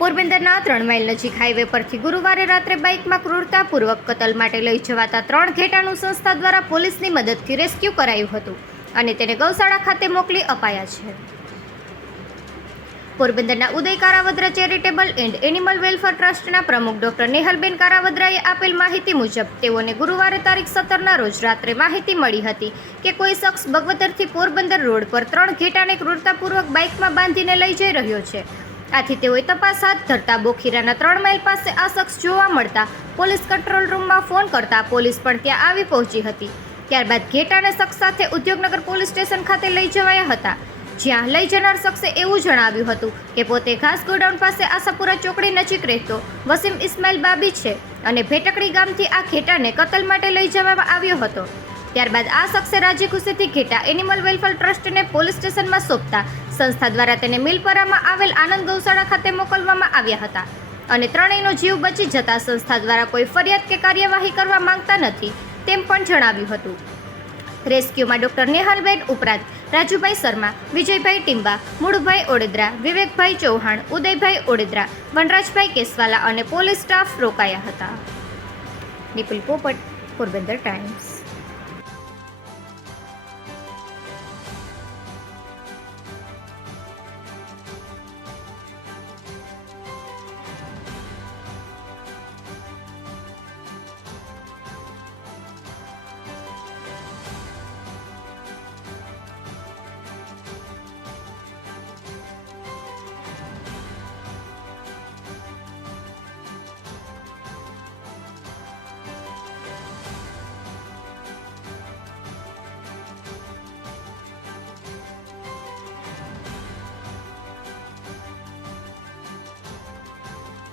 પોરબંદરના 3 માઇલ નજીક હાઈવે પરથી ગુરુવારે રાત્રે બાઇકમાં ક્રૂરતાપૂર્વક કતલ માટે લઈ જવાતા 3 ઘેટાનું સંસ્થા દ્વારા પોલીસની મદદથી રેસ્ક્યુ કરાયું હતું અને તેને ગૌશાળા ખાતે મોકલી અપાયા છે. પોરબંદરના Uday Karavadra charitable and animal welfare ટ્રસ્ટના પ્રમુખ ડોક્ટર નેહલબેન કારાવદ્રાએ આપેલ માહિતી મુજબ તેઓને ગુરુવારે તારીખ 17ના રોજ રાત્રે માહિતી મળી હતી કે કોઈ શખ્સ બગવતરથી પોરબંદર રોડ પર 3 ઘેટાને ક્રૂરતાપૂર્વક બાઇકમાં બાંધીને લઈ જઈ રહ્યો છે. આથી તેઓએ તપાસ હાથ ધરતા બોખીરાના 3 માઇલ પાસે આ શખ્સ જોવા મળતા પોલીસ કંટ્રોલ રૂમમાં ફોન કરતા પોલીસ પણ ત્યાં આવી પહોંચી હતી. ત્યારબાદ ઘેટાને શખ્સ સાથે ઉદ્યોગનગર પોલીસ સ્ટેશન ખાતે લઈ જવાયા હતા, જ્યાં લઈ જનાર શખ્સે એવું જણાવ્યું હતું કે પોતે ઘાસ ગોડાઉન પાસે આશાપુરા ચોકડી નજીક રહેતો વસીમ ઇસ્માઇલ બાબી છે અને ભેટકડી ગામથી આ ઘેટાને કતલ માટે લઈ જવામાં આવ્યો હતો. ત્યારબાદ આ શખ્સે રાજી ખુશીથી ઘેટા એનિમલ વેલફેર ટ્રસ્ટને પોલીસ સ્ટેશનમાં સોંપતા સંસ્થા દ્વારા તેને મિલપરામાં આવેલ આનંદ ગૌશાળા ખાતે મોકલવામાં આવ્યા હતા અને ત્રણેયનો જીવ બચી જતા સંસ્થા દ્વારા કોઈ ફરિયાદ કે કાર્યવાહી કરવા માંગતા નથી તેમ પણ જણાવ્યું હતું. રેસ્ક્યુમાં ડોક્ટર નેહલબેન ઉપરાંત રાજુભાઈ શર્મા, વિજયભાઈ ટીંબા, મૂળભાઈ ઓડેદરા, વિવેકભાઈ ચૌહાણ, ઉદયભાઈ ઓડેદરા, વનરાજભાઈ કેસવાલા અને પોલીસ સ્ટાફ રોકાયા હતા. નિપુલ પોપટ, પોરબંદર ટાઈમ્સ.